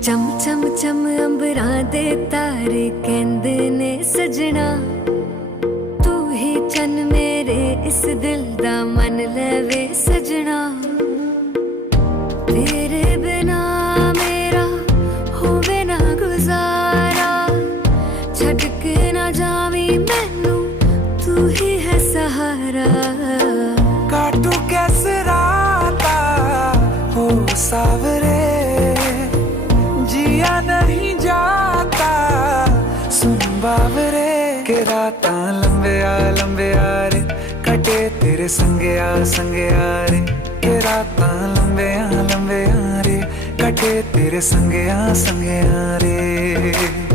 चम चम चम अंबरां दे तारे कहंदे ने सजना, तू ही चन मेरे इस दिल दा मन लवे सजना। तेरे बिना मेरा होवे ना गुजारा, छड्ड के ना जावी मैनू तू ही है सहारा। काटू कैसे राता हो सावरे, जिया नहीं जाता सुन बावरे। के राता लंबे आ रे कटे तेरे संगया संगया रे। के राता लंबे आ रे कटे तेरे संगया संगया रे।